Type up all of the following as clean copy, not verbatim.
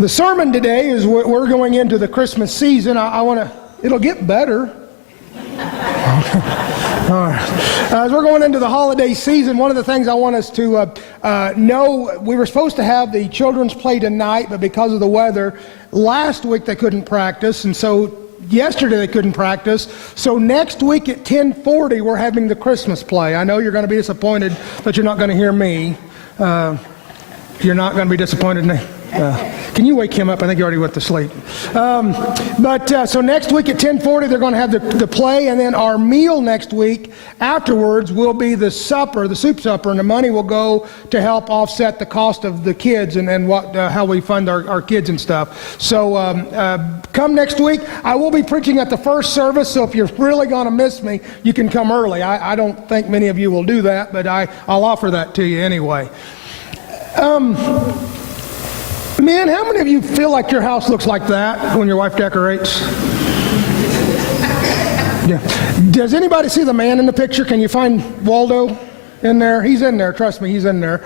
The sermon today is we're going into the Christmas season. It'll get better. All right. As we're going into the holiday season, one of the things I want us to know, we were supposed to have the children's play tonight, but because of the weather, last week they couldn't practice, and so yesterday they couldn't practice. So next week at 10:40, we're having the Christmas play. I know you're going to be disappointed that you're not going to hear me. You're not going to be disappointed in me. Can you wake him up? I think he already went to sleep. So next week at 10:40, they're going to have the play, and then our meal next week afterwards will be the supper, the soup supper, and the money will go to help offset the cost of the kids and how we fund our kids and stuff. So come next week. I will be preaching at the first service, so if you're really going to miss me, you can come early. I don't think many of you will do that, but I'll offer that to you anyway. Men, how many of you feel like your house looks like that when your wife decorates? Yeah. Does anybody see the man in the picture? Can you find Waldo in there? He's in there. Trust me, he's in there.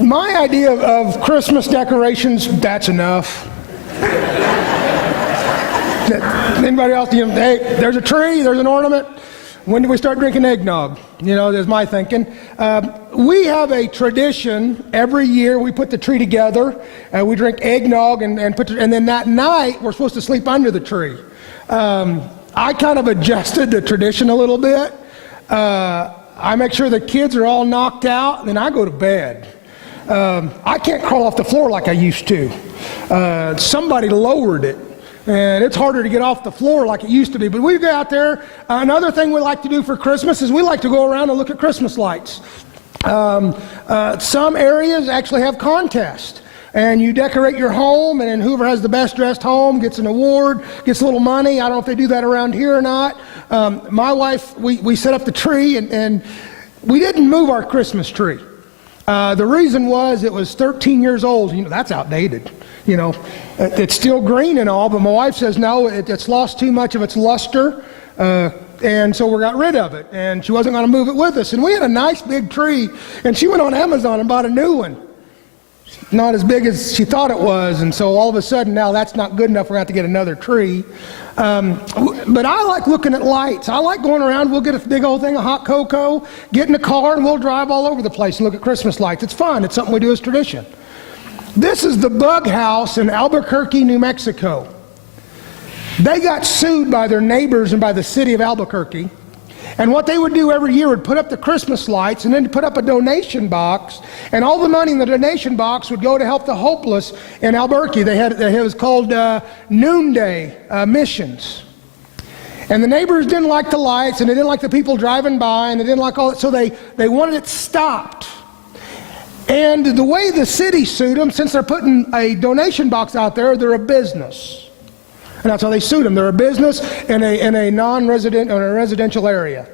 My idea of Christmas decorations, that's enough. Anybody else? Hey, there's a tree, there's an ornament. When do we start drinking eggnog? There's my thinking. We have a tradition every year. We put the tree together, we drink eggnog, and then that night we're supposed to sleep under the tree. I kind of adjusted the tradition a little bit. I make sure the kids are all knocked out, and then I go to bed. I can't crawl off the floor like I used to. Somebody lowered it. And it's harder to get off the floor like it used to be. But we go out there. Another thing we like to do for Christmas is we like to go around and look at Christmas lights. Some areas actually have contests. And you decorate your home, and then whoever has the best dressed home gets an award, gets a little money. I don't know if they do that around here or not. My wife, we set up the tree, and we didn't move our Christmas tree. The reason was it was 13 years old. That's outdated. It's still green and all, but my wife says no, it's lost too much of its luster, and so we got rid of it, and she wasn't going to move it with us. And we had a nice big tree, and she went on Amazon and bought a new one. Not as big as she thought it was, and so all of a sudden now that's not good enough. We're going to have to get another tree. But I like looking at lights. I like going around. We'll get a big old thing of hot cocoa, get in the car, and we'll drive all over the place and look at Christmas lights. It's fun. It's something we do as tradition. This is the Bug House in Albuquerque, New Mexico. They got sued by their neighbors and by the city of Albuquerque. And what they would do every year would put up the Christmas lights and then put up a donation box. And all the money in the donation box would go to help the hopeless in Albuquerque. It was called Noonday Missions. And the neighbors didn't like the lights, and they didn't like the people driving by, and they didn't like all that. So they wanted it stopped. And the way the city sued them, since they're putting a donation box out there, they're a business. And that's how they sued them. They're a business in a non-resident or a residential area.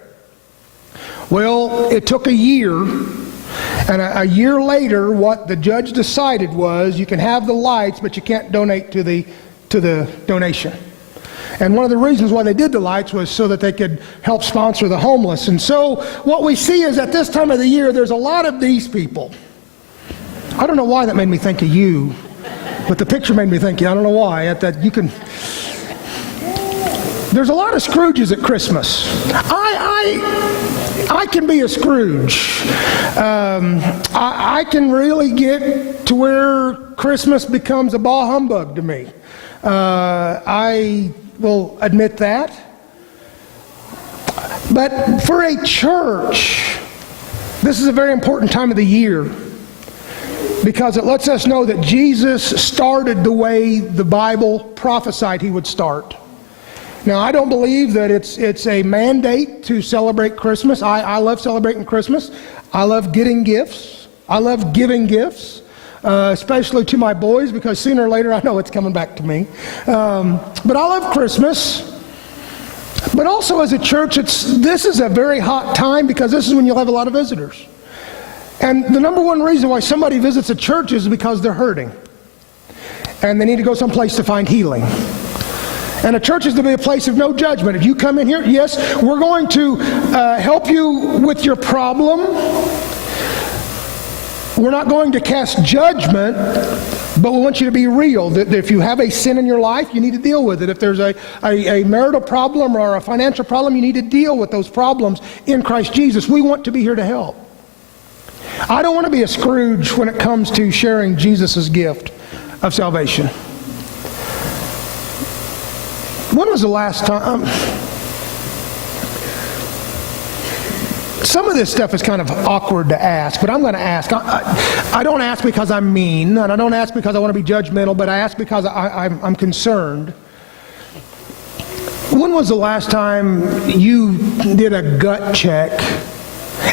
Well, it took a year, and a year later, what the judge decided was you can have the lights, but you can't donate to the donation. And one of the reasons why they did the lights was so that they could help sponsor the homeless. And so what we see is at this time of the year, there's a lot of these people. I don't know why that made me think of you, but the picture made me think of you. I don't know why. There's a lot of Scrooges at Christmas. I can be a Scrooge. I can really get to where Christmas becomes a bah humbug to me. I will admit that. But for a church, this is a very important time of the year, because it lets us know that Jesus started the way the Bible prophesied he would start. Now, I don't believe that it's a mandate to celebrate Christmas. I love celebrating Christmas. I love getting gifts. I love giving gifts, especially to my boys, because sooner or later I know it's coming back to me. But I love Christmas. But also as a church, this is a very hot time, because this is when you'll have a lot of visitors. And the number one reason why somebody visits a church is because they're hurting. And they need to go someplace to find healing. And a church is to be a place of no judgment. If you come in here, yes, we're going to help you with your problem. We're not going to cast judgment, but we want you to be real. That if you have a sin in your life, you need to deal with it. If there's a marital problem or a financial problem, you need to deal with those problems in Christ Jesus. We want to be here to help. I don't want to be a Scrooge when it comes to sharing Jesus' gift of salvation. When was the last time? Some of this stuff is kind of awkward to ask, but I'm going to ask. I don't ask because I'm mean, and I don't ask because I want to be judgmental, but I ask because I'm concerned. When was the last time you did a gut check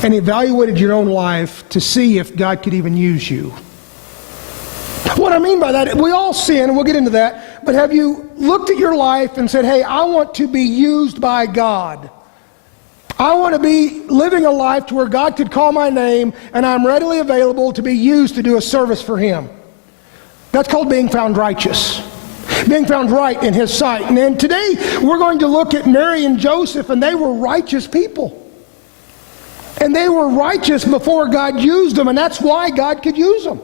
and evaluated your own life to see if God could even use you? What I mean by that, we all sin, and we'll get into that, but have you looked at your life and said, hey, I want to be used by God? I want to be living a life to where God could call my name and I'm readily available to be used to do a service for Him. That's called being found righteous. Being found right in His sight. And then today we're going to look at Mary and Joseph, and they were righteous people. And they were righteous before God used them, and that's why God could use them.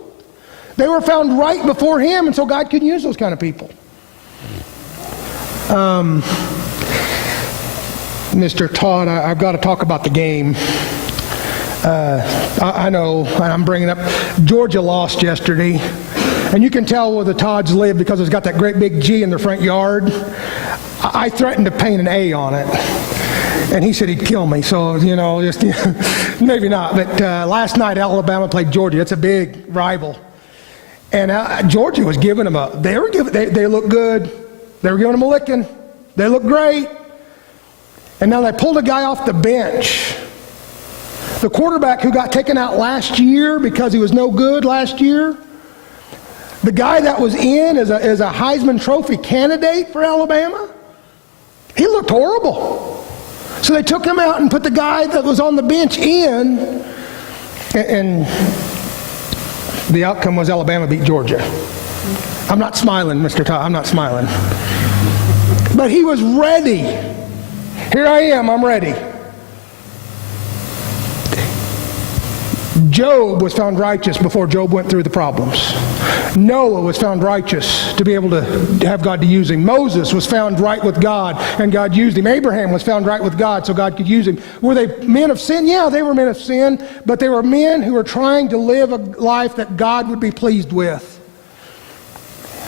They were found right before Him, and so God could use those kind of people. Mr. Todd, I've got to talk about the game. I know, I'm bringing up, Georgia lost yesterday. And you can tell where the Todds live because it's got that great big G in their front yard. I threatened to paint an A on it. And he said he'd kill me. So, just maybe not. But last night, Alabama played Georgia. It's a big rival. And Georgia was giving them they looked good. They were giving them a licking. They looked great. And now they pulled a guy off the bench. The quarterback who got taken out last year because he was no good last year. The guy that was in as a Heisman Trophy candidate for Alabama. He looked horrible. So they took him out and put the guy that was on the bench in. And the outcome was Alabama beat Georgia. I'm not smiling, Mr. Todd. I'm not smiling. But he was ready. Here I am, I'm ready. Job was found righteous before Job went through the problems. Noah was found righteous to be able to have God to use him. Moses was found right with God, and God used him. Abraham was found right with God, so God could use him. Were they men of sin? Yeah, they were men of sin, but they were men who were trying to live a life that God would be pleased with.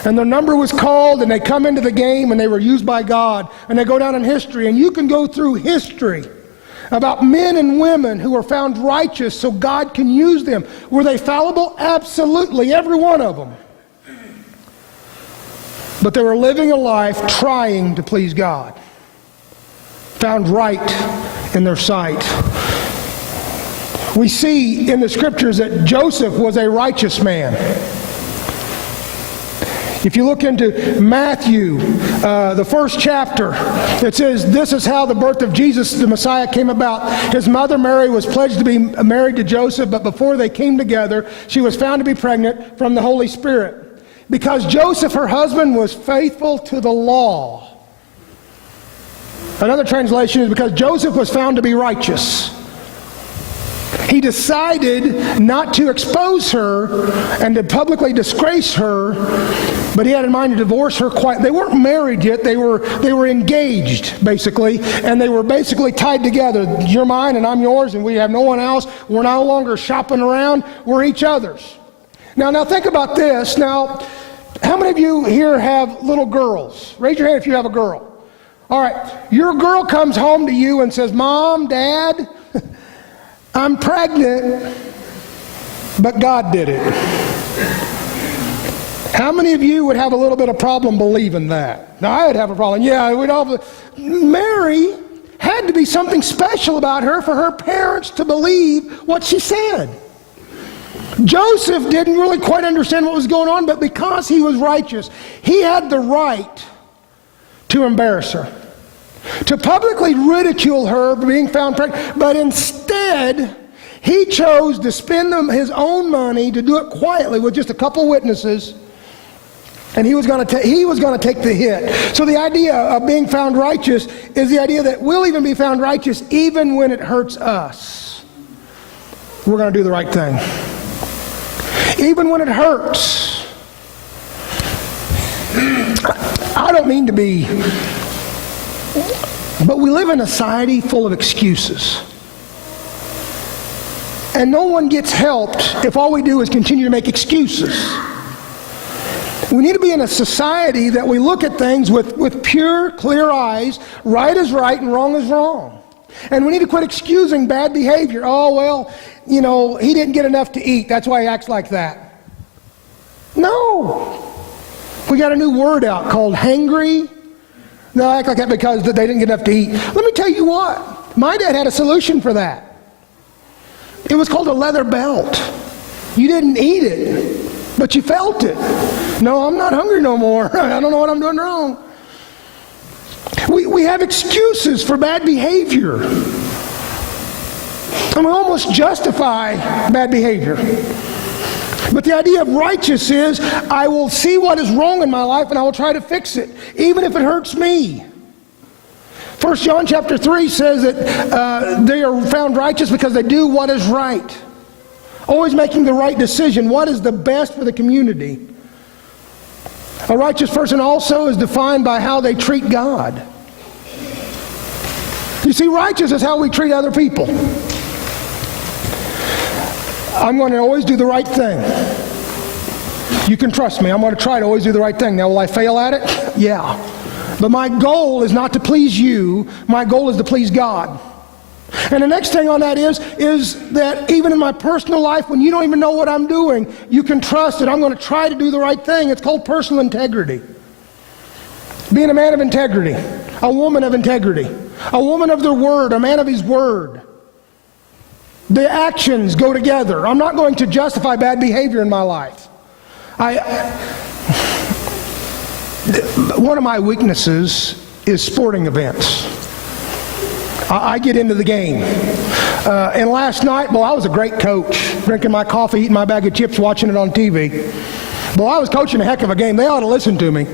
And their number was called, and they come into the game, and they were used by God, and they go down in history. And you can go through history about men and women who were found righteous so God can use them. Were they fallible? Absolutely, every one of them. But they were living a life trying to please God. Found right in their sight. We see in the scriptures that Joseph was a righteous man. If you look into Matthew, the first chapter, it says, this is how the birth of Jesus, the Messiah, came about. His mother Mary was pledged to be married to Joseph, but before they came together, she was found to be pregnant from the Holy Spirit. Because Joseph, her husband, was faithful to the law. Another translation is because Joseph was found to be righteous. He decided not to expose her and to publicly disgrace her, but he had in mind to divorce her quietly. They weren't married yet. They were engaged, basically, and they were basically tied together. You're mine and I'm yours, and we have no one else. We're no longer shopping around. We're each other's. Now think about this. Now, how many of you here have little girls? Raise your hand if you have a girl. All right. Your girl comes home to you and says, Mom, Dad, I'm pregnant, but God did it. How many of you would have a little bit of problem believing that? Now, I would have a problem. Yeah, we'd all. Mary had to be something special about her for her parents to believe what she said. Joseph didn't really quite understand what was going on, but because he was righteous, he had the right to embarrass her, to publicly ridicule her for being found pregnant, but instead, he chose to spend his own money to do it quietly with just a couple witnesses, and he was going to take the hit. So the idea of being found righteous is the idea that we'll even be found righteous even when it hurts us. We're going to do the right thing. even when it hurts. I don't mean to be, but we live in a society full of excuses. And no one gets helped if all we do is continue to make excuses. We need to be in a society that we look at things with pure, clear eyes. Right is right and wrong is wrong. And we need to quit excusing bad behavior. Oh, well, you know, he didn't get enough to eat. That's why he acts like that. No. We got a new word out called hangry. They'll act like that because they didn't get enough to eat. Let me tell you what. My dad had a solution for that. It was called a leather belt. You didn't eat it, but you felt it. No, I'm not hungry no more. I don't know what I'm doing wrong. We have excuses for bad behavior. And we almost justify bad behavior. But the idea of righteous is, I will see what is wrong in my life and I will try to fix it, even if it hurts me. 1 John chapter 3 says that they are found righteous because they do what is right. Always making the right decision. What is the best for the community? A righteous person also is defined by how they treat God. You see, righteous is how we treat other people. I'm going to always do the right thing. You can trust me. I'm going to try to always do the right thing. Now, will I fail at it? Yeah. But my goal is not to please you. My goal is to please God. And the next thing on that is that even in my personal life, when you don't even know what I'm doing, you can trust that I'm going to try to do the right thing. It's called personal integrity. Being a man of integrity, a woman of integrity, a woman of their word, a man of his word. The actions go together. I'm not going to justify bad behavior in my life. One of my weaknesses is sporting events. I get into the game. And last night, I was a great coach, drinking my coffee, eating my bag of chips, watching it on TV. I was coaching a heck of a game. They ought to listen to me.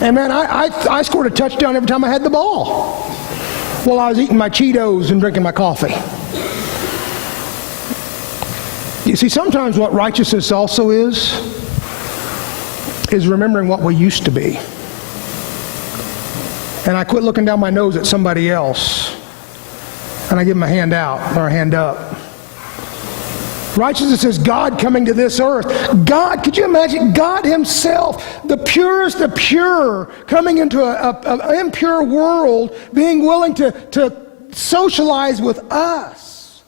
And man, I scored a touchdown every time I had the ball while I was eating my Cheetos and drinking my coffee. You see, sometimes what righteousness also is remembering what we used to be. And I quit looking down my nose at somebody else, and I give them a hand out or a hand up. Righteousness is God coming to this earth. God, could you imagine God himself, the purest of pure, coming into an impure world, being willing to socialize with us,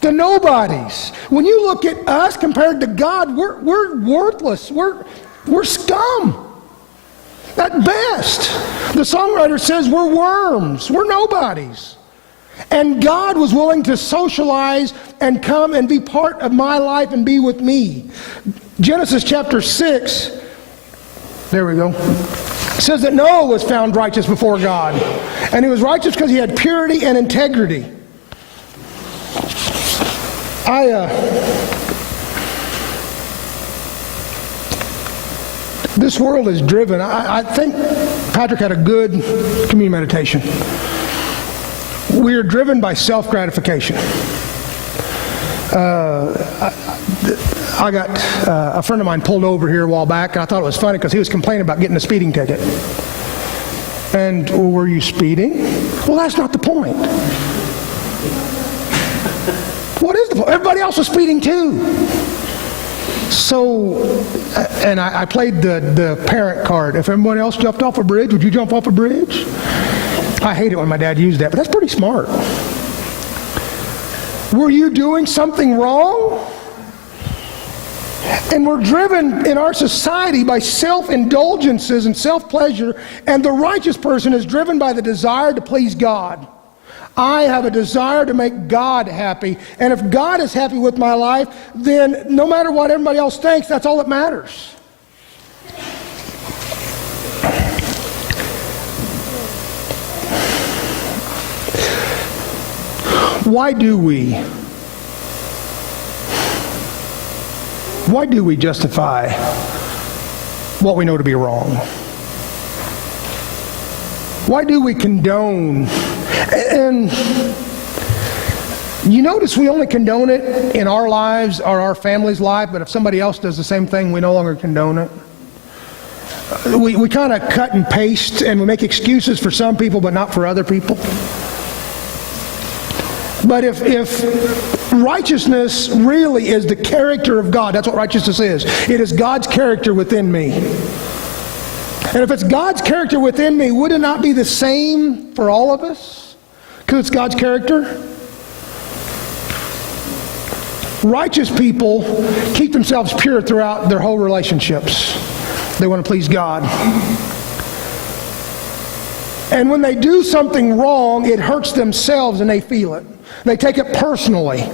the nobodies. When you look at us compared to God, we're worthless. We're scum. At best. The songwriter says we're worms. We're nobodies. And God was willing to socialize and come and be part of my life and be with me. Genesis chapter 6, there we go, says that Noah was found righteous before God. And he was righteous because he had purity and integrity. This world is driven. I think Patrick had a good communion meditation. We are driven by self-gratification. I got a friend of mine pulled over here a while back, and I thought it was funny because he was complaining about getting a speeding ticket. And, well, were you speeding? Well, that's not the point. What is the point? Everybody else was speeding too. So, and I played the parent card. If everyone else jumped off a bridge, would you jump off a bridge? I hate it when my dad used that, but that's pretty smart. Were you doing something wrong? And we're driven in our society by self-indulgences and self-pleasure, and the righteous person is driven by the desire to please God. I have a desire to make God happy, and if God is happy with my life, then no matter what everybody else thinks, that's all that matters. Why do we justify what we know to be wrong? Why do we condone? And You notice we only condone it in our lives or our family's life, but if somebody else does the same thing, we no longer condone it. We kind of cut and paste, and we make excuses for some people, but not for other people. But if righteousness really is the character of God, that's what righteousness is. It is God's character within me. And if it's God's character within me, would it not be the same for all of us? Because it's God's character? Righteous people keep themselves pure throughout their whole relationships. They want to please God. And when they do something wrong, it hurts themselves and they feel it. They take it personally.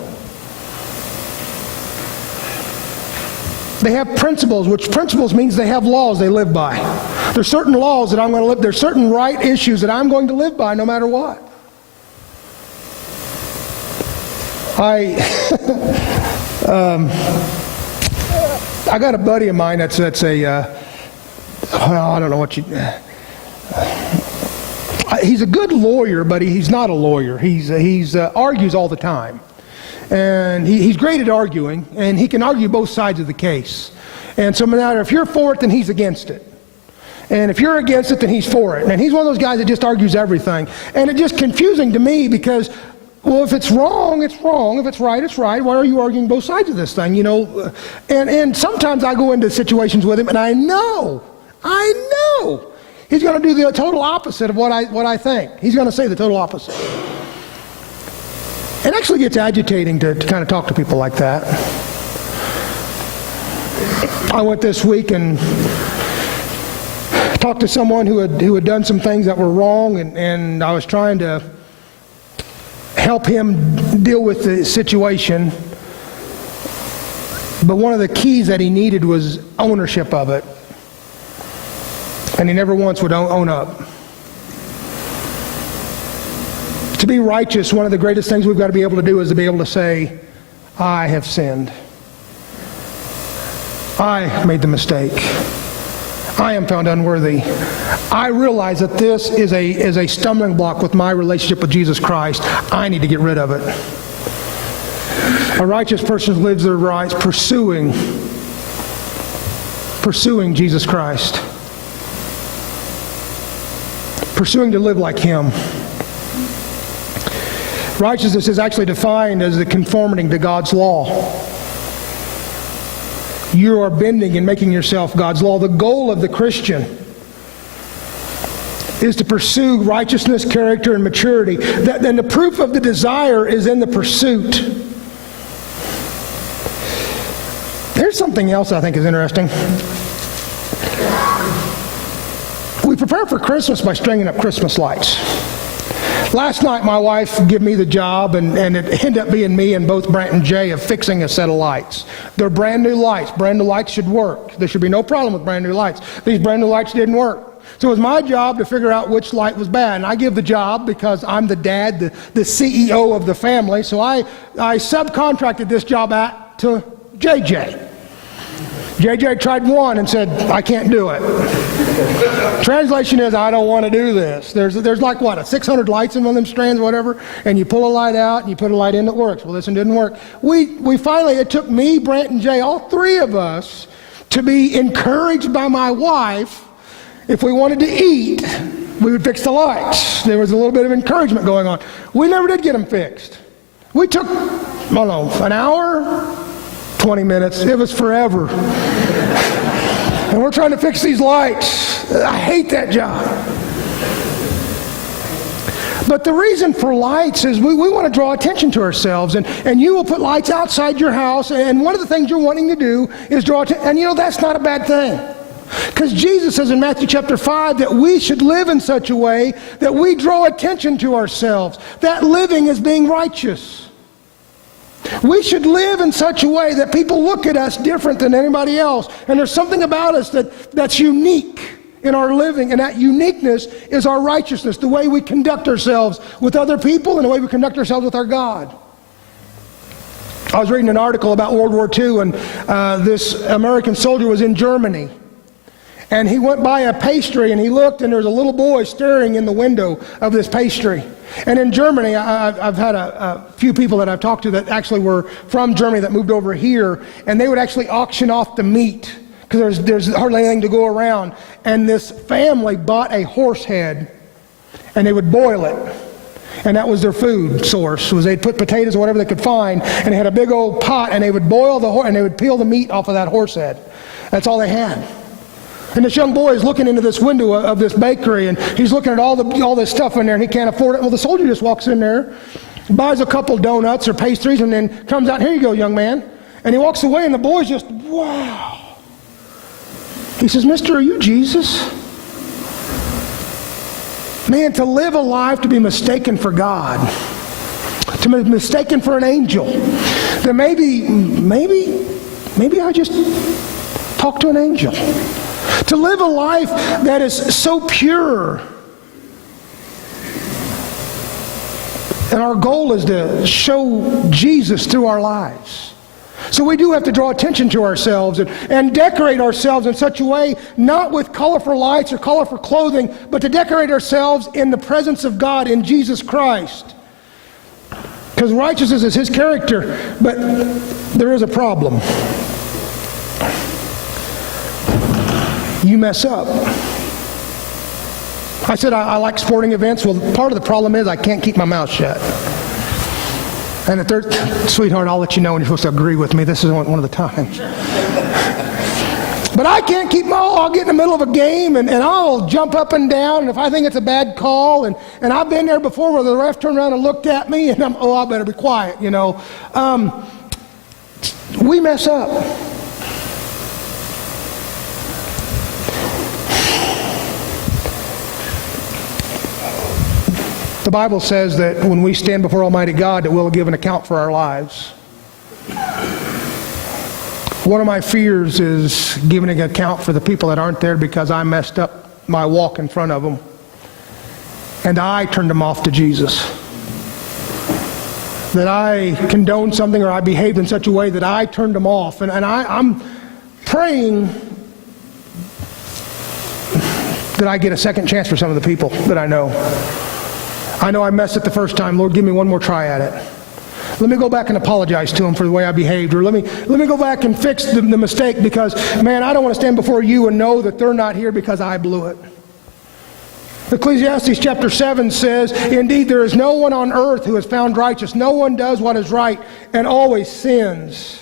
They have principles, which principles means they have laws they live by. There's certain laws that I'm going to live, there's certain right issues that I'm going to live by no matter what. I got a buddy of mine that's I don't know what you... he's a good lawyer, but he's not a lawyer. He's argues all the time. And he's great at arguing, and he can argue both sides of the case. And so no matter if you're for it, then he's against it. And if you're against it, then he's for it. And he's one of those guys that just argues everything. And it's just confusing to me because, well, if it's wrong, it's wrong. If it's right, it's right. Why are you arguing both sides of this thing, you know? And sometimes I go into situations with him, and I know he's going to do the total opposite of what I think. He's going to say the total opposite. It actually gets agitating to kind of talk to people like that. I went this week and talked to someone who had done some things that were wrong, and I was trying to help him deal with the situation. But one of the keys that he needed was ownership of it. And he never once would own up. To be righteous, one of the greatest things we've got to be able to do is to be able to say, I have sinned. I made the mistake. I am found unworthy. I realize that this is a stumbling block with my relationship with Jesus Christ. I need to get rid of it. A righteous person lives their rights pursuing Jesus Christ. Pursuing to live like Him. Righteousness is actually defined as the conforming to God's law. You are bending and making yourself God's law. The goal of the Christian is to pursue righteousness, character, and maturity. Then the proof of the desire is in the pursuit. Here's something else I think is interesting. We prepare for Christmas by stringing up Christmas lights. Last night my wife gave me the job, and it ended up being me and both Brant and Jay of fixing a set of lights. They're brand new lights. Brand new lights should work. There should be no problem with brand new lights. These brand new lights didn't work. So it was my job to figure out which light was bad. And I give the job because I'm the dad, the CEO of the family. So I subcontracted this job out to JJ. JJ tried one and said, I can't do it. Translation is, I don't want to do this. There's like, what, 600 lights in one of them strands or whatever, and you pull a light out and you put a light in that works. Well, this one didn't work. We finally, it took me, Brant, and Jay, all three of us, to be encouraged by my wife. If we wanted to eat, we would fix the lights. There was a little bit of encouragement going on. We never did get them fixed. We took, I don't know, an hour, 20 minutes. It was forever. And we're trying to fix these lights. I hate that job. But the reason for lights is we want to draw attention to ourselves. And you will put lights outside your house. And one of the things you're wanting to do is draw attention. And you know, that's not a bad thing. Because Jesus says in Matthew chapter 5 that we should live in such a way that we draw attention to ourselves. That living is being righteous. We should live in such a way that people look at us different than anybody else. And there's something about us that's unique in our living, and that uniqueness is our righteousness, the way we conduct ourselves with other people and the way we conduct ourselves with our God. I was reading an article about World War II, and this American soldier was in Germany. And he went by a pastry and he looked, and there was a little boy staring in the window of this pastry. And in Germany, I've had a few people that I've talked to that actually were from Germany that moved over here, and they would actually auction off the meat because there's hardly anything to go around. And this family bought a horse head, and they would boil it. And that was their food source, was they'd put potatoes or whatever they could find, and they had a big old pot, and they would boil the horse, and they would peel the meat off of that horse head. That's all they had. And this young boy is looking into this window of this bakery, and he's looking at all this stuff in there, and he can't afford it. Well, the soldier just walks in there, buys a couple donuts or pastries, and then comes out, "Here you go, young man." And he walks away, and the boy's just, wow. He says, "Mister, are you Jesus?" Man, to live a life to be mistaken for God, to be mistaken for an angel, then maybe I just talked to an angel. To live a life that is so pure. And our goal is to show Jesus through our lives. So we do have to draw attention to ourselves and decorate ourselves in such a way, not with colorful lights or colorful clothing, but to decorate ourselves in the presence of God in Jesus Christ. Because righteousness is His character, but there is a problem. You mess up. I said I like sporting events. Well, part of the problem is I can't keep my mouth shut. And the third, sweetheart, I'll let you know when you're supposed to agree with me. This is one of the times. But I can't keep I'll get in the middle of a game and I'll jump up and down, and if I think it's a bad call, and I've been there before where the ref turned around and looked at me, and I better be quiet, you know. We mess up. The Bible says that when we stand before Almighty God, that we'll give an account for our lives. One of my fears is giving an account for the people that aren't there because I messed up my walk in front of them. And I turned them off to Jesus. That I condoned something or I behaved in such a way that I turned them off. And I'm praying that I get a second chance for some of the people that I know. I know I messed it the first time. Lord, give me one more try at it. Let me go back and apologize to them for the way I behaved. Or let me go back and fix the mistake, because, man, I don't want to stand before you and know that they're not here because I blew it. Ecclesiastes chapter 7 says, "Indeed, there is no one on earth who is found righteous. No one does what is right and always sins."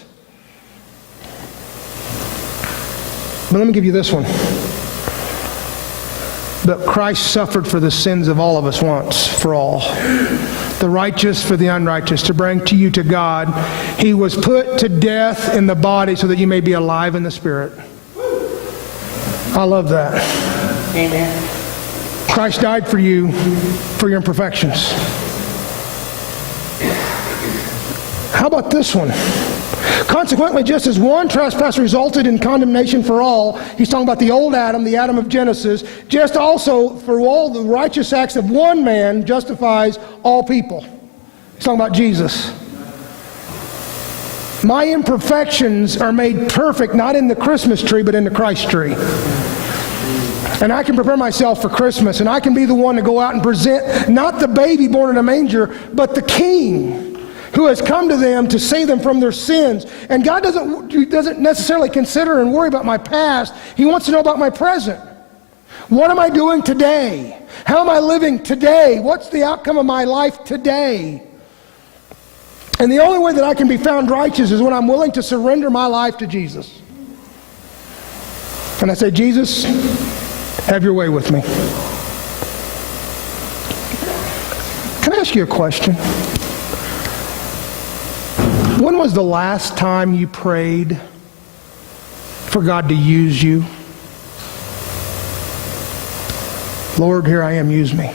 But let me give you this one. But Christ suffered for the sins of all of us once for all, the righteous for the unrighteous, to bring to you to God. He was put to death in the body so that you may be alive in the spirit. I love that. Amen. Christ died for you, for your imperfections. How about this one? Consequently, just as one trespass resulted in condemnation for all, he's talking about the old Adam, the Adam of Genesis, just also for all the righteous acts of one man justifies all people. He's talking about Jesus. My imperfections are made perfect, not in the Christmas tree, but in the Christ tree. And I can prepare myself for Christmas, and I can be the one to go out and present not the baby born in a manger, but the King, who has come to them to save them from their sins. And God doesn't necessarily consider and worry about my past. He wants to know about my present. What am I doing today? How am I living today? What's the outcome of my life today? And the only way that I can be found righteous is when I'm willing to surrender my life to Jesus. And I say, Jesus, have your way with me. Can I ask you a question? When was the last time you prayed for God to use you? Lord, here I am, use me.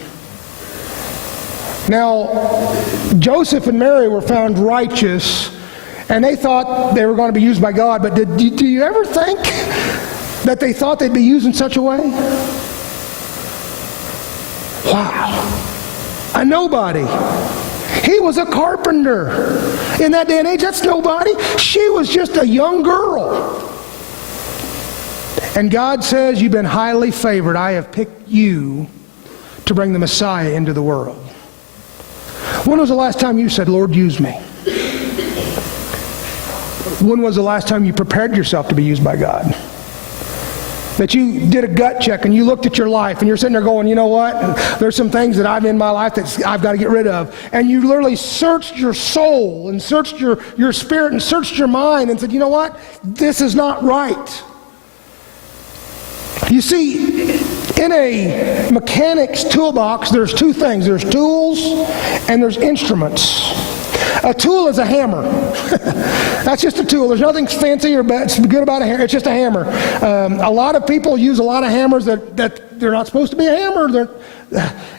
Now, Joseph and Mary were found righteous, and they thought they were going to be used by God, but do you ever think that they thought they'd be used in such a way? Wow. A nobody. He was a carpenter. In that day and age, that's nobody. She was just a young girl. And God says, you've been highly favored. I have picked you to bring the Messiah into the world. When was the last time you said, Lord, use me? When was the last time you prepared yourself to be used by God? That you did a gut check and you looked at your life and you're sitting there going, you know what? There's some things that I've in my life that I've got to get rid of. And you literally searched your soul and searched your spirit and searched your mind and said, you know what? This is not right. You see, in a mechanic's toolbox, there's two things. There's tools and there's instruments. A tool is a hammer. That's just a tool. There's nothing fancy or good about a hammer. It's just a hammer. A lot of people use a lot of hammers that they're not supposed to be a hammer.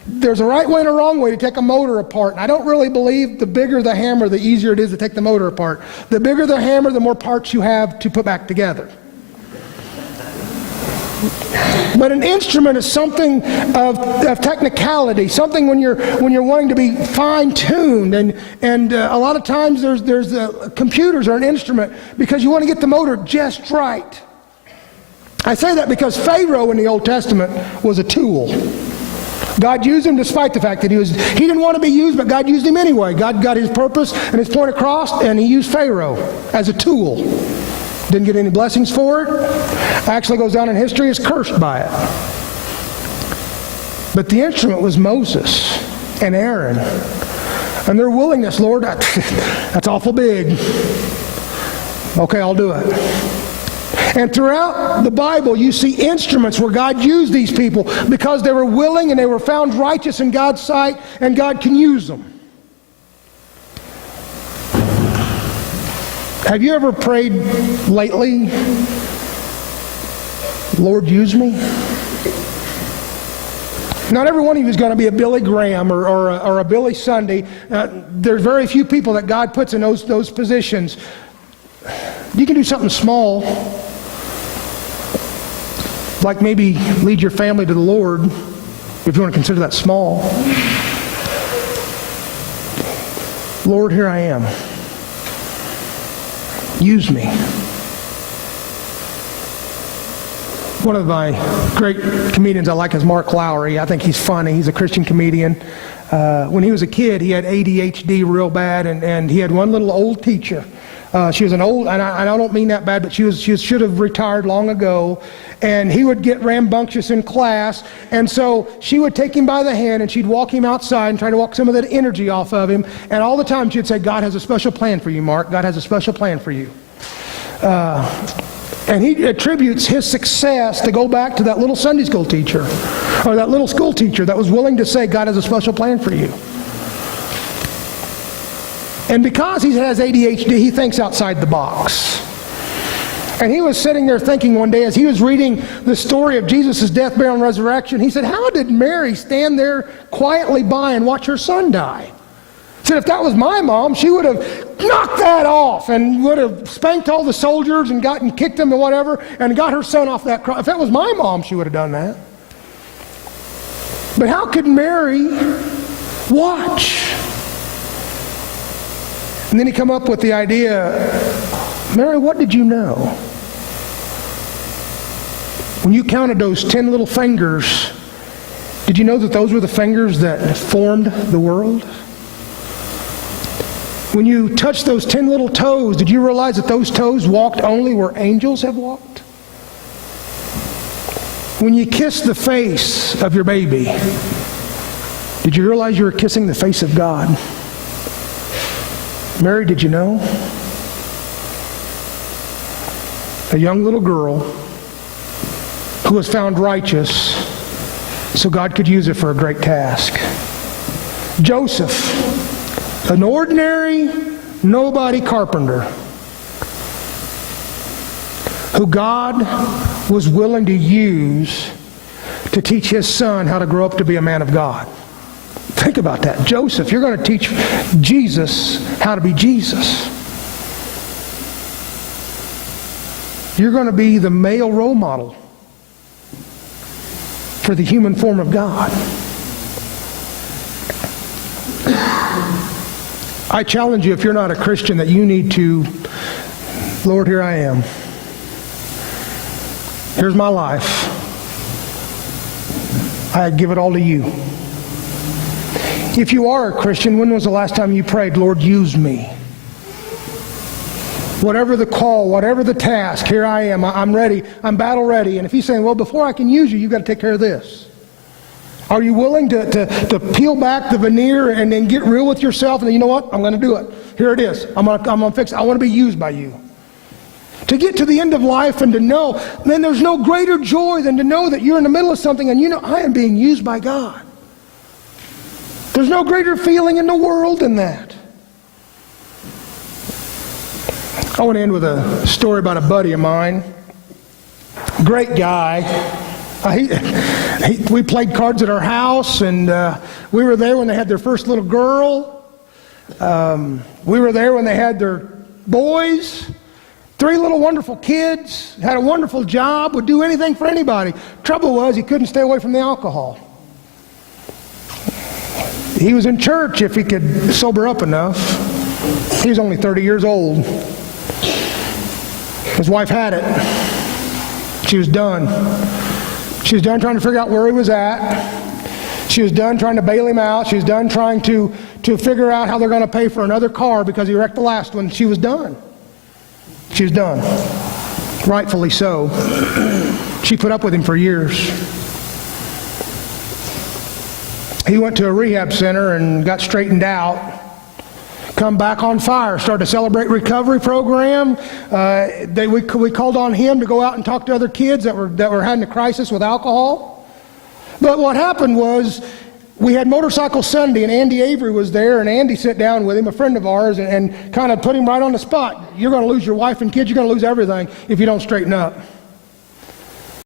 There's a right way and a wrong way to take a motor apart. And I don't really believe the bigger the hammer, the easier it is to take the motor apart. The bigger the hammer, the more parts you have to put back together. But an instrument is something of technicality, something when you're wanting to be fine-tuned, and a lot of times there's computers are an instrument because you want to get the motor just right. I say that because Pharaoh in the Old Testament was a tool. God used him despite the fact that he didn't want to be used, but God used him anyway. God got his purpose and his point across, and he used Pharaoh as a tool. Didn't get any blessings for it. Actually goes down in history as cursed by it. But the instrument was Moses and Aaron. And their willingness, Lord, that's awful big. Okay, I'll do it. And throughout the Bible, you see instruments where God used these people because they were willing and they were found righteous in God's sight, and God can use them. Have you ever prayed lately, Lord, use me? Not every one of you is going to be a Billy Graham or a Billy Sunday. There's very few people that God puts in those positions. You can do something small, like maybe lead your family to the Lord, if you want to consider that small. Lord, here I am. Use me. One of my great comedians I like is Mark Lowry. I think he's funny. He's a Christian comedian. When he was a kid, he had ADHD real bad, and he had one little old teacher. She was an old, and I don't mean that bad, but she should have retired long ago. And he would get rambunctious in class, and so she would take him by the hand and she'd walk him outside and try to walk some of that energy off of him. And all the time she'd say, God has a special plan for you, Mark. God has a special plan for you. And he attributes his success to go back to that little Sunday school teacher, or that little school teacher that was willing to say, God has a special plan for you. And because he has ADHD, he thinks outside the box. And he was sitting there thinking one day as he was reading the story of Jesus' death, burial, and resurrection, he said, how did Mary stand there quietly by and watch her son die? He said, if that was my mom, she would have knocked that off and would have spanked all the soldiers and kicked them and whatever and got her son off that cross. If that was my mom, she would have done that. But how could Mary watch? And then he come up with the idea, Mary, what did you know? When you counted those 10 little fingers, did you know that those were the fingers that formed the world? When you touched those 10 little toes, did you realize that those toes walked only where angels have walked? When you kissed the face of your baby, did you realize you were kissing the face of God? Mary, did you know? A young little girl who was found righteous so God could use it for a great task. Joseph, an ordinary, nobody carpenter who God was willing to use to teach his son how to grow up to be a man of God. Think about that. Joseph, you're going to teach Jesus how to be Jesus. You're going to be the male role model for the human form of God. I challenge you, if you're not a Christian, that you need to, Lord, here I am. Here's my life. I give it all to you. If you are a Christian, when was the last time you prayed, Lord, use me? Whatever the call, whatever the task, here I am. I'm ready. I'm battle ready. And if he's saying, well, before I can use you, you've got to take care of this. Are you willing to peel back the veneer and then get real with yourself? And then, you know what? I'm going to do it. Here it is. I'm going to fix it. I want to be used by you. To get to the end of life and to know, man, there's no greater joy than to know that you're in the middle of something and you know, I am being used by God. There's no greater feeling in the world than that. I want to end with a story about a buddy of mine. Great guy. We played cards at our house, and we were there when they had their first little girl. We were there when they had their boys. 3 little wonderful kids. Had a wonderful job. Would do anything for anybody. Trouble was, he couldn't stay away from the alcohol. He was in church if he could sober up enough. He was only 30 years old. His wife had it. She was done. She was done trying to figure out where he was at. She was done trying to bail him out. She was done trying to figure out how they're going to pay for another car because he wrecked the last one. She was done. She was done. Rightfully so. She put up with him for years. He went to a rehab center and got straightened out. Come back on fire, started a Celebrate Recovery program. We called on him to go out and talk to other kids that were having a crisis with alcohol. But what happened was, we had Motorcycle Sunday, and Andy Avery was there, and Andy sat down with him, a friend of ours, and kind of put him right on the spot. You're going to lose your wife and kids. You're going to lose everything if you don't straighten up.